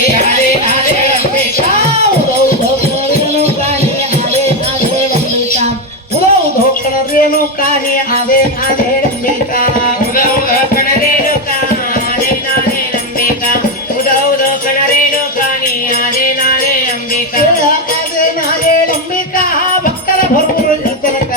आले आले अंबिका रेणुकाने आवे आले अंबिका उदौदकन रेणुका आले नाले अंबिका उदौदकन रेणुकानी आले नाले अंबिका आवे नाले अंबिका भक्तर भरपूर इतनक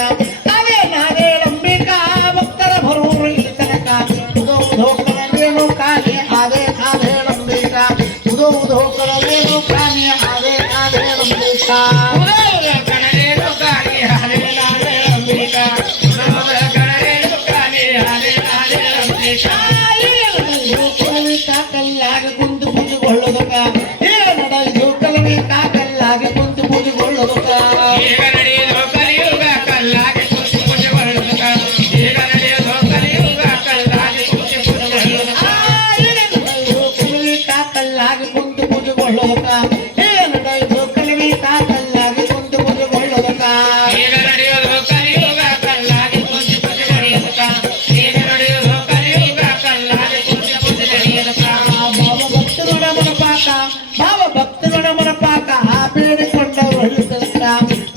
आवे नाले अंबिका भक्तर भरपूर इतनक उदौदकन रेणुकाने आवे आले अंबिका उदौदकन रेणुकाने आवे आले अंबिका उदौदकन रेणुकानी आले नाले अंबिका उदौदकन रेणुकानी आले नाले अंबिका ಕಾಕಲ್ಲಾಗ ಕುಂತು ಪೂಜೆಗೊಳ್ಳೋದಕ್ಕ ಈಗ ನಡೆದು ಕಲವಿ ಕಾಕಲ್ಲಾಗಿ ಕುಂತು ಪೂಜೆಗೊಳ್ಳೋದಕ್ಕ ಈಗ ನಡೆಯೋದು ಕಲಿಯುಗ ಕಲ್ಲಾಗಿ ಕುಂತು ಪೂಜೆಗೊಳ್ಳೋದಕ್ಕ ಈಗ ನಡೆಯೋದು ಕಲಿಯುಗ ಕಲ್ಲಾಗಿ ಕುಂತು ಪೂಜೆಗೊಳ್ಳೋದಕ್ಕ ಕಲವಿ ಕಾಕಲ್ಲಾಗಿ ಕುಂತು ಪೂಜೆಗೊಳ್ಳೋದಕ್ಕ ಈಗ ನಡೆದು ಕಲವಿ ಕಾಕಲ್ಲಾಗಿ ಕುಂತು ಪೂಜೆಗೊಳ್ಳೋದಕ್ಕ ಈಗ ನಡೆಯೋದು ಕಲಿಯುಗ ಕಲ್ಲಾಗಿ ಕುಂತು ಪೂಜೆಗೊಳ್ಳೋದಕ್ಕ ಈಗ ನಡೆಯೋದು ಕಲಿಯುಗ ಕಲ್ಲಾಗಿ ಕುಂತು ಪೂಜೆಗೊಳ್ಳೋದಕ್ಕ ಭಾವ ಭಕ್ತಗಳ ಮನಪಾಕ ಬೇಡಿಕೊಂಡವರು ಇಳಿದಲಕ್ಕ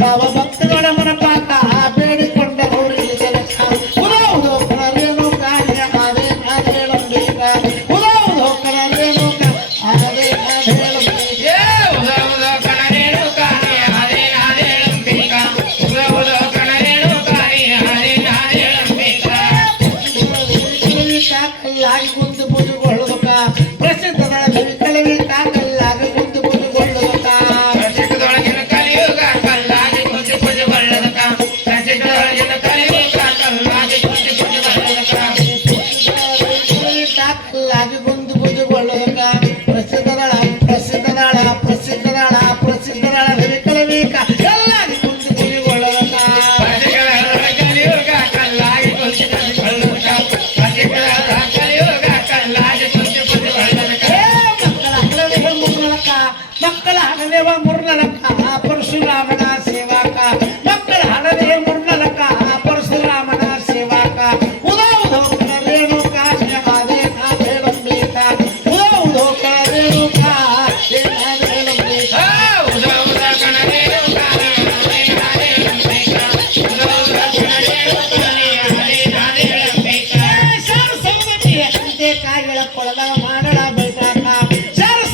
ಭಾವ ಭಕ್ತಗಳ ಮನಪಾಕ ಬೇಡಿಕೊಂಡವರು ಇಳಿದಲಕ್ಕ ಉದೌದು ಕಣರೇನು ಕಾರ್ಯ ಆವೆ ಹೇಳಂಬೀಗ ಉದೌದು ಕಣರೇನು ಆವೆ ಹೇಳಂಬೀಗ ಉದೌದಕನ ರೇಣುಕಾನಿ ಆಲೆ ನಾಲೆ ಅಂಬಿಕ ಉದೌದಕನ ರೇಣುಕಾನಿ ಆಲೆ ನಾಲೆ ಅಂಬಿಕ ಕಾಕಲ್ಲಾಗಿ ಕುಂತು ಪೂಜೆಗೊಳ್ಳೋದಕ್ಕ ಪ್ರಸಿದ್ಧಗಳ ಕಲವಿ ಕಾಕಲ್ಲಾಗಿ ಕುಂತು ಪೂಜೆಗೊಳ್ಳೋದಕ್ಕ ರಸಿಕದೊಳಗಿನ ಕಲಿಯುಗ ಕಲ್ಲಾಗಿ ಕುಂತು ಪೂಜೆಗೊಳ್ಳೋದಕ್ಕ ರಸಿಕದೊಳಗಿನ ಕಲಿಯುಗ ಕಲ್ಲಾಗಿ ಕುಂತು ಪೂಜೆಗೊಳ್ಳೋದಕ್ಕ ಕಾಕಲ್ಲಾಗಿ ಕುಂತು ಪೂಜೆಗೊಳ್ಳೋದಕ್ಕ ಪ್ರಸಿದ್ಧಗಳ ಪ್ರಸಿದ್ಧಗಳ ಪ್ರಸಿದ್ಧಗಳ ಪ್ರಸಿದ್ಧಗಳ ಕಲವಿ ಕಾಕಲ್ಲಾಗಿ ಕುಂತು ಪೂಜೆಗೊಳ್ಳೋದಕ್ಕ ರಸಿಕದೊಳಗಿನ ಕಲಿಯುಗ ಕಲ್ಲಾಗಿ ಕುಂತು ಪೂಜೆಗೊಳ್ಳೋದಕ್ಕ ರಸಿಕದೊಳಗಿನ ಕಲಿಯುಗ ಕಲ್ಲಾಗಿ ಕುಂತು ಪೂಜೆಗೊಳ್ಳೋದಕ್ಕ ಮಕ್ಕಳ ಹಣದೇವ ಮುರ್ನಲಕ್ಕ ಪರಶುರಾಮನ ಸೇವಾಕ ಮಕ್ಕಳ ಹಣದೇವ ಮುರ್ನಲಕ್ಕ ಪರಶುರಾಮನ ಸೇವಾಕ ಉದೌದು ರೇಣುಕ ಆದೆ ಹೇಳಂಬೇಕ ಉದೌದು ರೇಣುಕ ಹೇಳಂಬೇಕ ಉದೌದಕನ ರೇಣುಕಾನಿ ಆಲೆ ನಾಲೆ ಅಂಬಿಕ ಉದೌದಕನ ರೇಣುಕಾನಿ ಆಲೆ ನಾಲೆ ಅಂಬಿಕ ಸೌದತ್ತಿ ಅಂತೆ ಕಾಯಿಗಳ ಕೊಳದಾಗ ಮಾಡಳ ಬೈಟಾಕ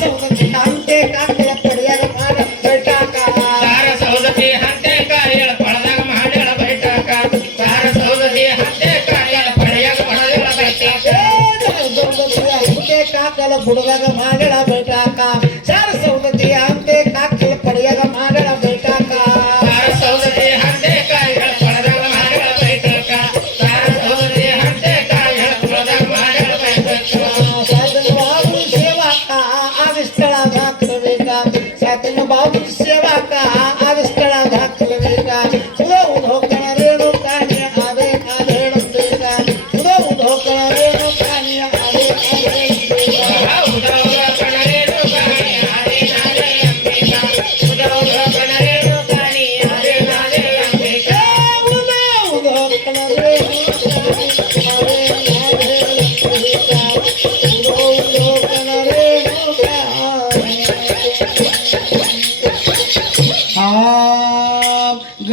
ಸೌದತ್ತಿ ಅಂತೆ ಕಾಕಳ ಪಡೆಯಾಗ ಮಾಡ ಬೈಟಾಕ ಸಾರ ಸೌದತಿ ಹಂತೆ ಕಾಯಿಗಳ ಪಳದಾಗ ಮಾಡಳ ಬೈಟಾಕ ಸಾರ ಸೌದತಿ ಹಂತೆ ಕಾಯಿಗಳ ಪಡೆಯಾಗ ಮಾಡಳ ಬೈಟಾಕ ಅಂತೆ ಕಾಕಲ ಬುಡದಾಗ ಮಾಡಳ ಬೈಟಾಕ ಸಾರ ಸೌದತ್ತಿ ಅಂತೆ ಕಾಕಲ ಪಡೆಯಾಗ ಮಾಡಳ ಬೈಟಾಕ ಸಾರ ಸೌದತಿ ಹಂತೆ ಕಾಯಿಗಳ ಪಳದಾಗ ಮಾಡಳ ಬೈಟಾಕ ಸಾರ ಸೌದತಿ ಹಂತೆ ಕಾಯಿಗಳ ಪಳದಾಗ ಮಾಡಳ ಬೈಟಾಕ ಸಾಧನ ಬಾಬು ಸೇವಾಕ ಆವಿಸ್ಥಳ ದಾಖಲಬೇಕ ಸಾಧನ ಬಾಬು ಸೇವಾಕ ಆವಿಸ್ಥಳ ದಾಖಲಬೇಕ ಉದೌದು ಹೋಗಣ ರೇಣು ಕಾಣಿ ಆವೆ ಹೇಳಬೇಕ ಉದೌದು ಹೋಗಣ ರೇಣು ಕಾಣಿ ಆವೆ ಹೇಳಬೇಕ ಉದೌದಕನ ರೇಣುಕಾನಿ ಆಲೆ ನಾಲೆ ಅಂಬಿಕ ಉದೌದಕನ ರೇಣುಕಾನಿ ಆಲೆ ನಾಲೆ ಅಂಬಿಕ ಉದೌದು ಹೋಗಣ ರೇಣು ಕಾಣಿ